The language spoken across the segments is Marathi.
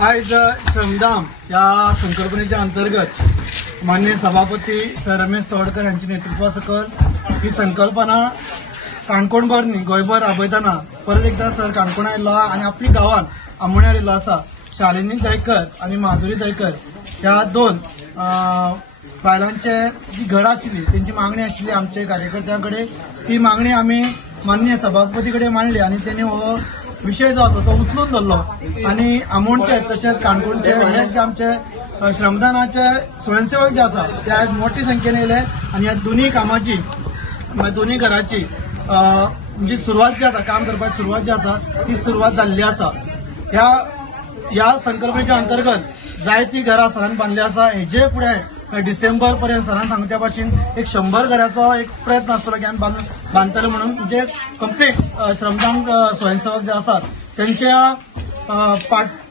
आज श्रमधाम या संकल्पनेच्या अंतर्गत माननीय सभापती सर रमेश तोडकर यांच्या नेतृत्वासकल ही संकल्पना काणकोणभर न्ही गोंयभर राबयतना परत एकदा सर काणकोण आयिल्लो आनी आपली गांवांत आमोण्यार येयल्लो आसा। शालिनी दहीकर आणि माधुरी दहीकर ह्या दोन बायलांचे जी घरां आशिल्ली त्यांची मागणी आशिल्ली आमच्या कार्यकर्त्यांकडे। ती मागणी आम्ही माननीय सभापतीकडे मांडली आणि त्यांनी हो विषय जो होता तो उचलून धरलो आणि आमोणचे तसेच काणकोणचे हे जे आमचे श्रमदानाचे स्वयंसेवक जे आसा ते आज मोठी संख्येने येयले आणि ह्या दोन्ही कामाची दोन्ही घराची म्हणजे सुरुवात जी आसा काम करपाची सुरुवात जी आसा ती सुरुवात जाल्ली आसा। ह्या संकल्पनेच्या अंतर्गत जायती घरां सरान बांधली आसा। हेजे फुडें डिसेंबर पर्यंत सरान सांगल्या भाशेन एक 100 घरांचो एक प्रयत्न आसतलो की आमी बांदतले म्हणून। म्हणजे कंप्लीट श्रमदान स्वयंसेवक जे आसात त्यांच्या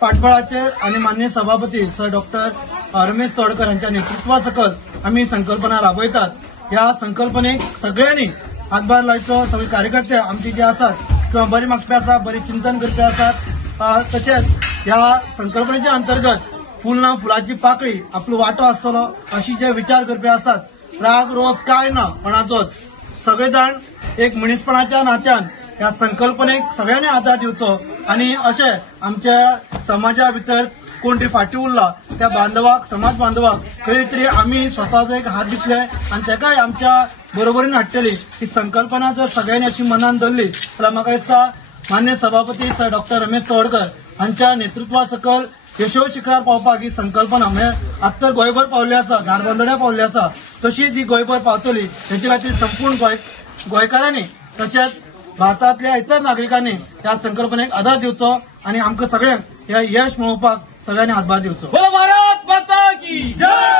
पाठबळाचेर आणि माननीय सभापती सर डॉक्टर रमेश तोडकर यांच्या नेतृत्वासकल आम्ही संकल्पना राबयतात। ह्या संकल्पनेक सगळ्यांनी हातभार लायचो। सगळे कार्यकर्ते आमचे जे आसात किंवा बरी मागपी आसात बरी चिंतन करपी आसात तशेंच ह्या संकल्पनेच्या अंतर्गत फुल ना फुलाची पाकळी आपलो वाटो आसतलो अशी जे विचार करपी आसात राग रोज काय ना कोणाचोच सगळेजाण एक मनीसपणाच्या नात्यान ह्या संकल्पनेक सगळ्यांनी आदार दिवचो आणि अशें आमच्या समाजा भितर कोण तरी फाटी उरला त्या बांधवाक समाज बांधवाक खंय तरी आमी स्वताचो एक हात दितले आणि तेकाय आमच्या बरोबरीन हाडटली। ही संकल्पना जर सगळ्यांनी अशी मनान धरली जाल्यार म्हाका दिसता माननीय सभापती सर डॉक्टर रमेश तोडकर हांच्या नेतृत्वा सकल यशो शिखरार पावपाक ही संकल्पना म्हणजे आता तर गोंयभर पावली आसा धारबांदोड्या पावली आसा तशी जी गोंयभर पावतली तेचे खातीर संपूर्ण गोंयकारांनी तशेंच भारतातल्या इतर नागरिकांनी ह्या संकल्पनेक आदार दिवचो आणि आमकां सगळ्यांक हे यश मेळोवपाक सगळ्यांनी हातभार दिवचो। बोलो भारत माता की जय।